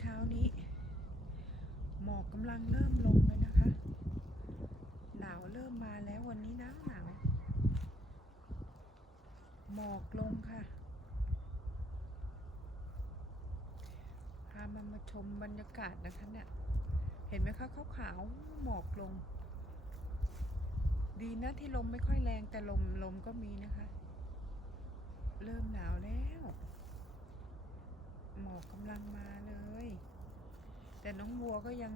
เช้านี้ หมอกกำลังเริ่มลงเลยนะคะ หนาวเริ่มมาแล้ววันนี้หนาวหนาวหมอกลงค่ะ พามามาชมบรรยากาศนะคะเนี่ย เห็นไหมคะขาวขาวๆหมอกลง ดีนะที่ลมไม่ค่อยแรงแต่ลมลมก็มีนะคะ เริ่มหนาวแล้ว หมอกกำลังมาเลย แต่น้องวัวก็ยัง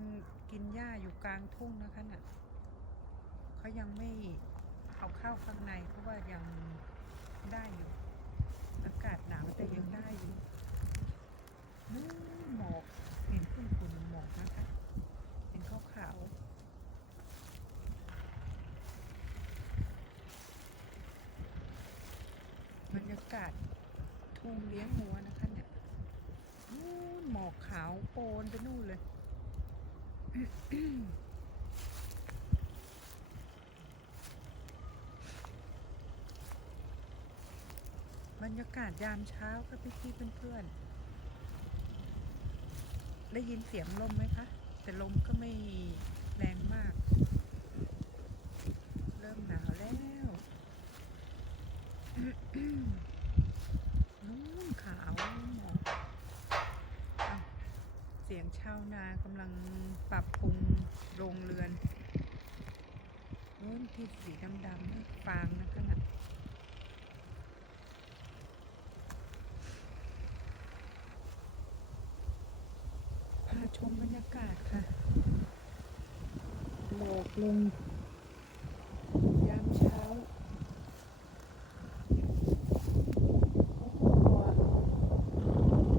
กินหญ้าอยู่กลางทุ่งนะคะน่ะเขายังไม่เอาเข้าข้างในเพราะว่ายังได้อยู่อากาศหนาวแต่ยังได้อยู่นู่นหมอกเห็นคุณคุณหมอกนะคะเป็นขาวขาวๆบรรยากาศทุ่งเลี้ยงวัวนะ นี่นหมอกขาวโปนไปนู่นเลย บรรยากาศยามเช้าค่ะพี่พี่เพื่อนๆ ได้ยินเสียงลมไหมคะ แต่ลมก็ไม่แรงมาก เริ่มหนาวแล้ว นู่นขาวหมอก อ้าวเสี ยงชาวนากำลังปรับปรุงโรงเรือนนู้นที่สีดำๆนี่ฟางนะคะนะพาชมบรรยากาศค่ะหมอกลง ยามเช้าวัว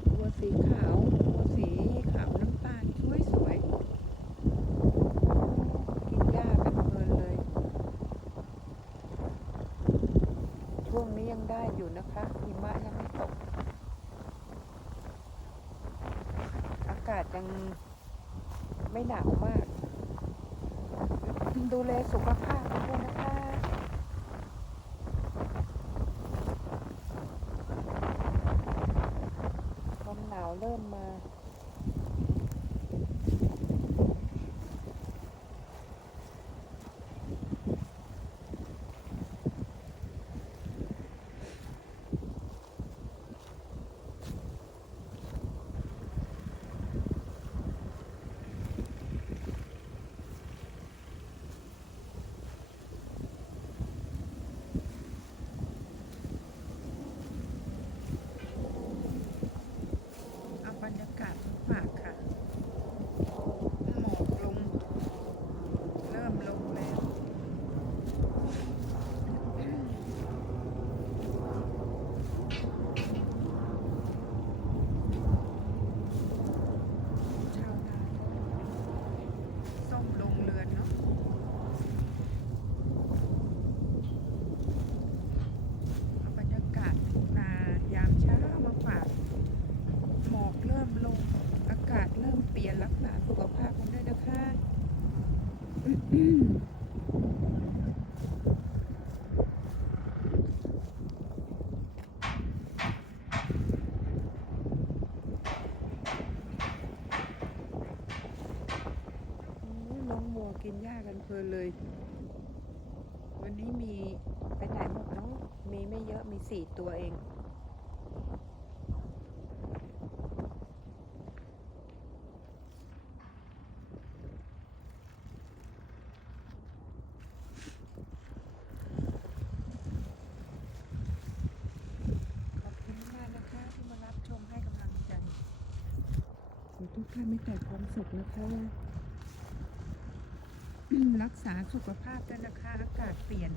ตัวสีขาวตัวสีขาวน้ำตาลสวยสวยๆกินหญ้ากันเพลินเลย ช่วงนี้ยังได้อยู่นะคะหิมะยังไม่ตก อากาศยังไม่หนาวมาก ดูแลสุขภาพกันด้วยนะคะลมหนาวเริ่มมาบรรยากาศมาฝากค่ะ หมอกลง เริ่มลงแล้ว ชาวนาส้มลงเรือนเนาะ เอาบรรยากาศทุ่งนายามเช้ามาฝาก หมอกเริ่มลง อากาศเริ่มเปลี่ยนรักษาสุขภาพกันด้วยนะคะ โอ้ย น้องวัวกินหญ้ากันเพลินเลย วันนี้มีไปไหนหมดเนาะมีไม่เยอะมีสี่ตัวเอง ขอบคุณมากนะคะที่มารับชมให้กำลังใจ ขอทุกท่าไม่แต่ความสุขนะคะ รักษาสุขภาพด้วยนะคะ อากาศเปลี่ยน